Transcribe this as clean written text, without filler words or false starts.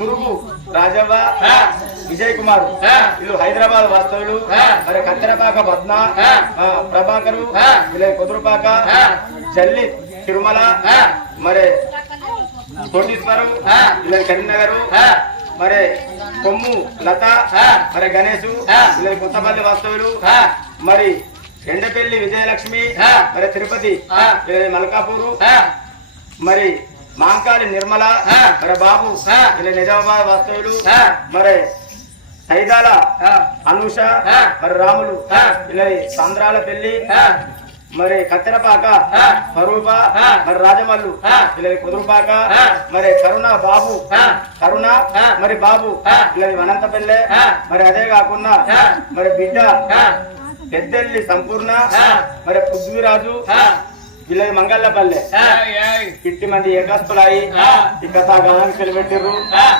సురుగు రాజవ్వ, విజయ్ కుమార్ వీళ్ళు హైదరాబాద్ వాస్తవులు. మరి కత్తెరపాక పద్మ, ప్రభాకరు వీళ్ళ కుదురుపాక, జల్లి తిరుమల, మరి కోటీశ్వరం వీళ్ళ కరీంనగర్, మరి కొమ్ము లత, మరి గణేశు వీళ్ళ కొత్తపల్లి వాస్తవులు. మరి ఎండపల్లి విజయలక్ష్మి, మరి తిరుపతి మల్కాపూరు, మరి మాంకాలి నిర్మల, మరి బాబు వీళ్ళ నిజామాబాద్ వాస్తవులు. మరి సైదాల అనూష, మరి రాములు వీళ్ళ సంద్రాల పెళ్లి, మరి కత్తెరపాక స్వరూప, మరి రాజమల్లు వీళ్ళది కుదురుపాక, మరి కరుణ బాబు కరుణ, మరి బాబు వీళ్ళది వనంతపల్లె. మరి అదే కాకుండా మరి బిడ్డ పెద్దెల్లి సంపూర్ణ, మరి పృథ్వీరాజు వీళ్ళది మంగళ్ళపల్లె. ఇట్టి మంది ఏకస్తులాయి ఈ కథాగానానికి నిలబెట్టిర్రు.